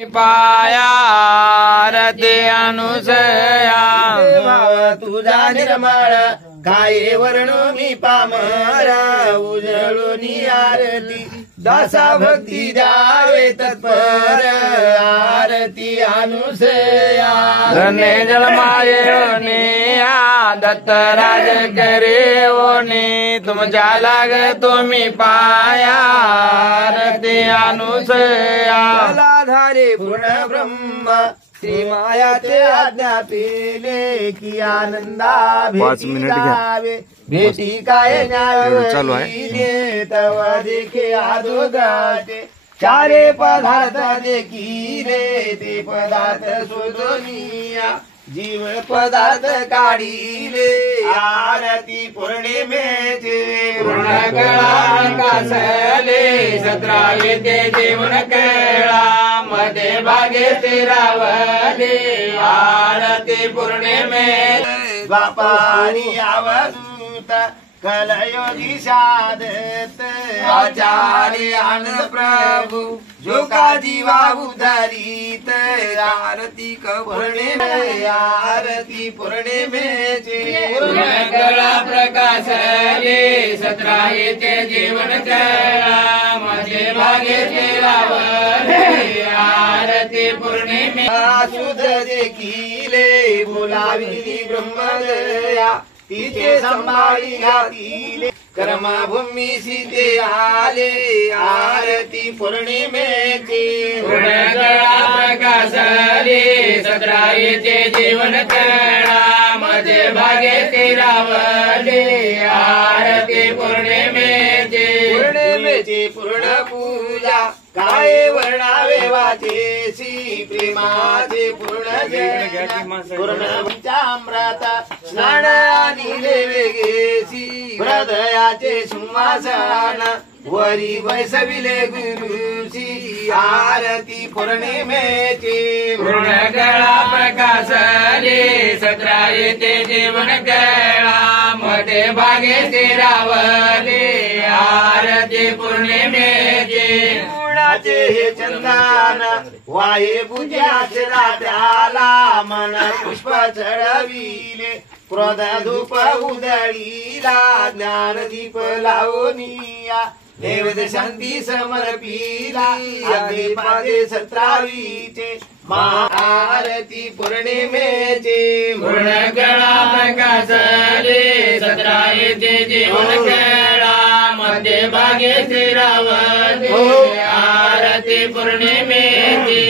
पाया रते अनुसया भाव तुझा निर्मळ काय वर्णो मी पामर उजळूनी आरती दासा भक्ती द्यावे तत्पर आरती अनुसया धने जलमाये ओनिया दत्तराज करे ओनी तुमच्या लाग तुम्ही पाया रते अनुसया जलाधारे पूर्ण ब्रह्म श्री मायाचे आज्ञा पेले की आनंदा 5 मिनिट घ्या. भेटी काय चालू न्याय तव देखे आदोगाटे चारे पदार्थ देखिले ते पदार्थ शोधनिया जीव पदार्थ काढिले आरती पौर्णिमेचे पूर्ण कळा कासले 17 येते जेवण केळा मध्ये भागे तेरावले आरती पौर्णिमे बापानी आवसूत कलयोगी साधत आचार्य आनंद प्रभु जो का जीवा उधारित आरती पौर्णिमे आरती पौर्णिमेचे पूर्ण कळा प्रकाशले 17 येते जेवण केळा मध्ये भागे तेरावले आरती पौर्णिमे शुद्ध देखिले बोलाविली ब्रह्मदया तिचे संभाळी घातिले कर्मभूमी सीते आले आरती पौर्णिमेची पूर्ण कळा प्रकाशले 17 येते जेवण केळा मध्ये भागे तेरावले आरती पौर्णिमेचे पौर्णिमेची पूर्ण पूजा काय वर्णावे वाचेसी प्रेमाचे पूर्ण जय पूर्ण पंचामृत स्नान आणि वेगेसी हृदयाचे सिंहासन वरी बैसविले गुरुची आरती पौर्णिमेची पूर्ण कळा प्रकाशले 17 येते जेवण केळा मध्ये भागे तेरावले आरती पौर्णिमेचे गुणाचे हे चंदन वाये पूजाचे रात्याला मन पुष्प चढविले क्रोध धूप उदळीला ज्ञान दीप लावनिया देवद शांती समर्पिला आदे पादे 17वीचे महाआरती पौर्णिमेचे पूर्ण कळा प्रकाशले 17 येते जेवण केळा मध्ये भागे तेरावले आरती पौर्णिमेची